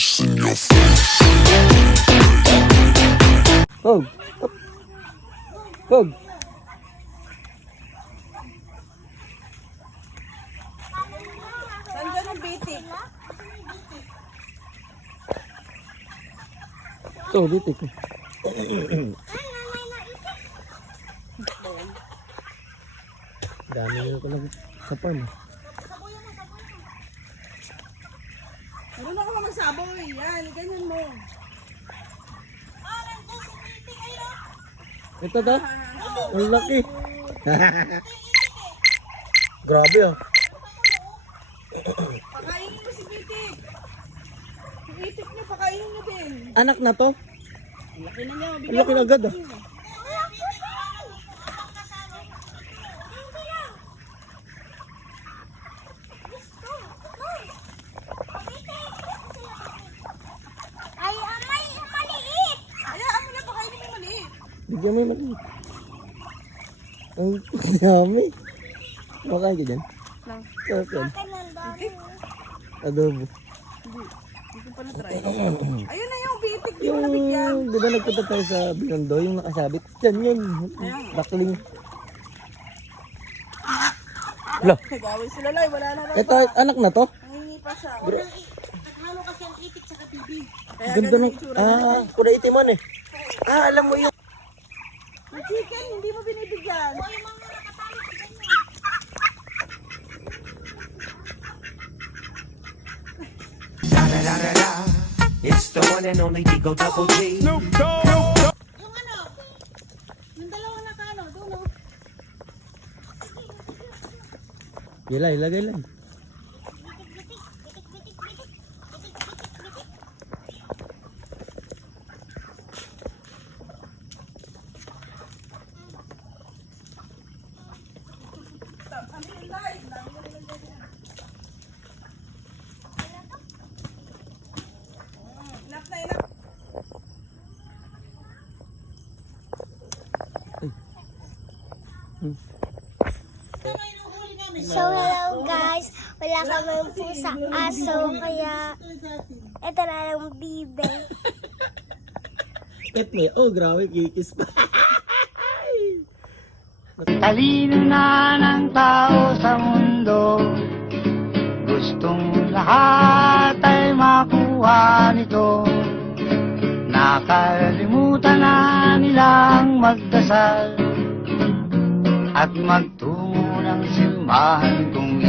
face in your face. Pog. Pog. Nandiyan yung bitik. Ito, dito ko. Dami nyo ko lang sa farm. Marunong ako magsaboy. Yan, ganyan mo. Ito to. Ang laki. Grabe ah. Pakainin mo si bitik. Yung itik niyo, pakainin niyo din. Anak na to. Ang laki na niya. Ang laki na agad ah. Ay, amay, maliit! Hayaan mo na, pakainin mo yung maliit. Bigyan mo yung maliit. Ang dami. Makain ka dyan? Lang. Sarap yan. Kanan dami. Adobo. Hindi ko pa na-try. Ayun na yung bitik. Di mo nabigyan. Yung, di ba nagpunta tayo sa Binondo, yung nakasabit? Yan yun. Bakling. Wala. Nagawin sila lang. Wala na lang. Ito, anak na to? Nangingi pa siya. Naghalo kasi ang itik sa TV. Kaya Ganda ganun ng... yung itsura niya. Kulay itimon eh. Alam mo yung... Yung chicken, hindi mo binibigyan. O, yung mga nakatali sa ganyan. It's the one and only Digo Double G. Yung ano? Yung dalawang nakano, doon o. Ilagay lang. Ano yung live? Dami ko nilang ganyan. Enough na enough. So, hello guys. Wala kami po sa aso, kaya ito na lang bibe. Pet me. Oh, grabe. Kikis pa. Talino na ng tao sa mundo, gustong lahat ay makuha nito. Nakalimutan na nilang magdasal at magtungo ng simbahan kung